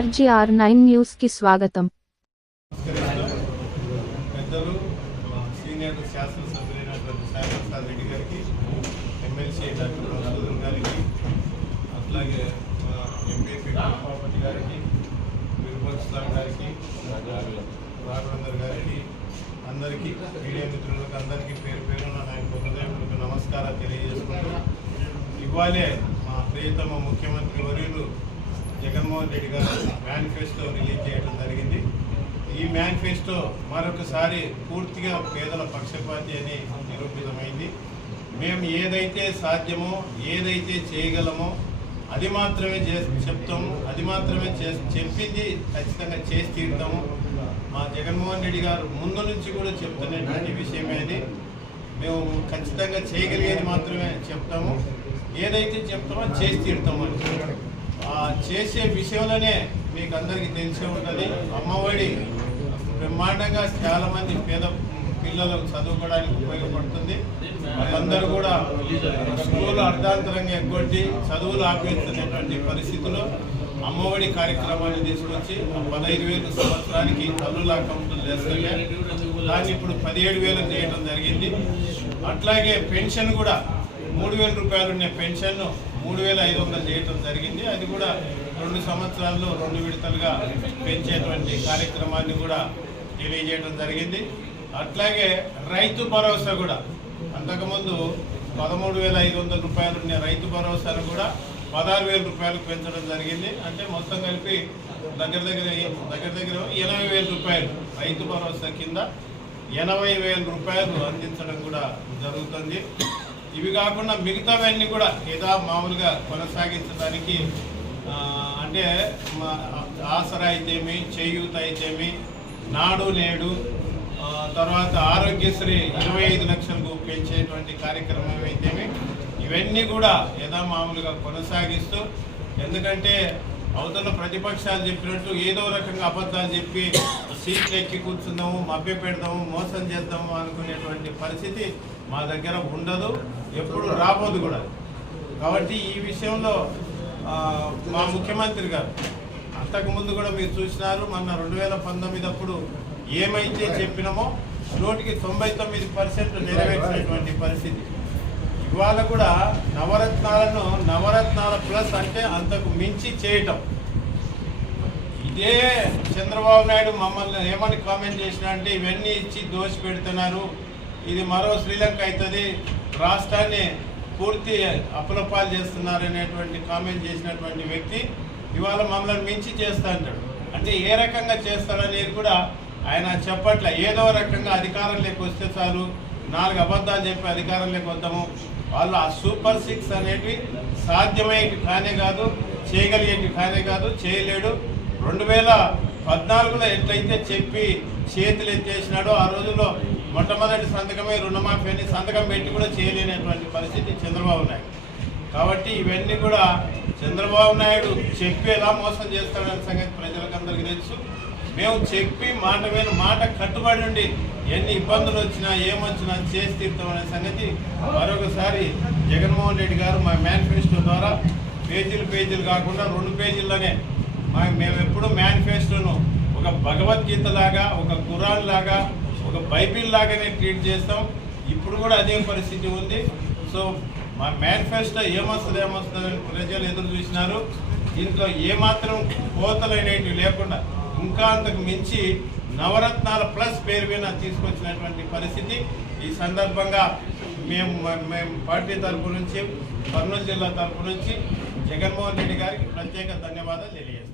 RGR nine న్యూస్కి స్వాగతం. పెద్దలు సీనియర్ శాసనసభ్యులైనటువంటి సాయిప్రసాద్ రెడ్డి గారికి ఎమ్మెల్సీ డాక్టర్ మధుసూదన్ గారికి అట్లాగే ఎంపీపీ పాపతి గారికి విరుపక్షిస్లాం గారికి రాఘవేందర్ గారికి అందరికీ మీడియా మిత్రులకు అందరికీ పేరు పేరున నా హృదయపూర్వక నమస్కారాలు తెలియజేసుకుంటూ ఇవాళే మా ప్రియతమ ముఖ్యమంత్రి వర్యులు జగన్మోహన్ రెడ్డి గారు మేనిఫెస్టో రిలీజ్ చేయడం జరిగింది. ఈ మేనిఫెస్టో మరొకసారి పూర్తిగా పేదల పక్షపాతి అని నిరూపితమైంది. మేము ఏదైతే సాధ్యమో ఏదైతే చేయగలమో అది మాత్రమే చే చెప్తాము అది మాత్రమే చే చెప్పింది ఖచ్చితంగా చేసి తీరుతాము. మా జగన్మోహన్ రెడ్డి గారు ముందు నుంచి కూడా చెప్తున్నటువంటి విషయమే అది. మేము ఖచ్చితంగా చేయగలిగేది మాత్రమే చెప్తాము. ఏదైతే చెప్తామో చేసి తీరుతాము అని చేసే విషయంలోనే మీకు అందరికీ తెలిసే ఉంటుంది. అమ్మఒడి బ్రహ్మాండంగా చాలా మంది పేద పిల్లలకు చదువుకోవడానికి ఉపయోగపడుతుంది. వాళ్ళందరూ కూడా స్కూల్ అర్ధాంతరంగా ఎగ్గొట్టి చదువులు ఆపేస్తున్నటువంటి పరిస్థితుల్లో అమ్మఒడి కార్యక్రమాన్ని తీసుకొచ్చి పదహైదు వేలు సంవత్సరానికి తల్లుల అకౌంట్లు చేస్తుంటే దాన్ని ఇప్పుడు పదిహేడు వేలు చేయడం జరిగింది. అట్లాగే పెన్షన్ కూడా మూడు వేల రూపాయలు ఉన్న పెన్షన్ మూడు వేల ఐదు వందలు చేయటం జరిగింది. అది కూడా రెండు సంవత్సరాల్లో రెండు విడతలుగా పెంచేటువంటి కార్యక్రమాన్ని కూడా తెలియజేయడం జరిగింది. అట్లాగే రైతు భరోసా కూడా అంతకుముందు పదమూడు వేల ఐదు వందల రూపాయలు ఉన్న రైతు భరోసాను కూడా పదహారు వేల రూపాయలకు పెంచడం జరిగింది. అంటే మొత్తం కలిపి దగ్గర దగ్గర దగ్గర దగ్గర ఎనభై వేల రూపాయలు రైతు భరోసా కింద ఎనభై వేల రూపాయలు అందించడం కూడా జరుగుతుంది. ఇవి కాకుండా మిగతావన్నీ కూడా ఏదో మామూలుగా కొనసాగించడానికి అంటే మా ఆసరా అయితేమి చేయూత అయితేమి నాడు నేడు తర్వాత ఆరోగ్యశ్రీ ఇరవై ఐదు లక్షలకు పెంచేటువంటి కార్యక్రమం అయితేమి ఇవన్నీ కూడా యథా మామూలుగా కొనసాగిస్తూ ఎందుకంటే అవతల ప్రతిపక్షాలు చెప్పినట్టు ఏదో రకంగా అబద్ధాలు చెప్పి సీట్లు ఎక్కి కూర్చుందాము మభ్య పెడదాము మోసం చేద్దాము అనుకునేటువంటి పరిస్థితి మా దగ్గర ఉండదు ఎప్పుడు రాబోదు కూడా. కాబట్టి ఈ విషయంలో మా ముఖ్యమంత్రి గారు అంతకుముందు కూడా మీరు చూసినారు మొన్న రెండు వేల పంతొమ్మిది అప్పుడు ఏమైతే చెప్పినామో నూటికి తొంభై తొమ్మిది పర్సెంట్ నెరవేర్చినటువంటి పరిస్థితి. ఇవాళ కూడా నవరత్నాలను నవరత్నాల ప్లస్ అంటే అంతకు మించి చేయటం. ఇదే చంద్రబాబు నాయుడు మమ్మల్ని ఏమని కామెంట్ చేసిన అంటే ఇవన్నీ ఇచ్చి దోషి పెడుతున్నారు. ఇది మరో శ్రీలంక అవుతుంది. రాష్ట్రాన్ని పూర్తి అప్పులపాలు చేస్తున్నారు అనేటువంటి కామెంట్ చేసినటువంటి వ్యక్తి ఇవాళ మమ్మల్ని మించి చేస్తా అంటాడు. అంటే ఏ రకంగా చేస్తారనేది కూడా ఆయన చెప్పట్ల. ఏదో రకంగా అధికారంలోకి వస్తే చాలు. నాలుగు అబద్ధాలు చెప్పి అధికారంలోకి వద్దాము వాళ్ళు ఆ సూపర్ సిక్స్ అనేవి సాధ్యమయ్యేవి కానే కాదు చేయగలిగేవి కానే కాదు చేయలేడు. రెండు వేల పద్నాలుగులో ఎట్లయితే చెప్పి చేతులు ఎత్తేసినాడో ఆ రోజుల్లో మొట్టమొదటి సంతకమే రుణమాఫీ అని సంతకం పెట్టి కూడా చేయలేనటువంటి పరిస్థితి చంద్రబాబు నాయుడు. కాబట్టి ఇవన్నీ కూడా చంద్రబాబు నాయుడు చెప్పి ఎలా మోసం చేస్తాడనే సంగతి ప్రజలకందరికీ తెలుసు. మేము చెప్పి మాట మీద మాట కట్టుబడి ఉండి ఎన్ని ఇబ్బందులు వచ్చినా ఏమొచ్చినా చేసి తీరుతామనే సంగతి మరొకసారి జగన్మోహన్ రెడ్డి గారు మా మేనిఫెస్టో ద్వారా పేజీలు పేజీలు కాకుండా రెండు పేజీల్లోనే మా మేము ఎప్పుడూ మేనిఫెస్టోను ఒక భగవద్గీత లాగా ఒక కురాన్ లాగా ఒక బైబిల్ లాగానే ట్రీట్ చేస్తాం. ఇప్పుడు కూడా అదే పరిస్థితి ఉంది. సో మా మేనిఫెస్టో ఏమొస్తుంది ఏమొస్తుంది ప్రజలు ఎదురు చూసినారు. దీంట్లో ఏమాత్రం కోతలైనవి లేకుండా ఇంకా అంతకు మించి నవరత్నాల ప్లస్ పేరు మీద తీసుకొచ్చినటువంటి పరిస్థితి. ఈ సందర్భంగా మేము మేము పార్టీ తరపు నుంచి కర్నూలు జిల్లా తరపు నుంచి జగన్మోహన్ రెడ్డి గారికి ప్రత్యేక ధన్యవాదాలు తెలియజేస్తాం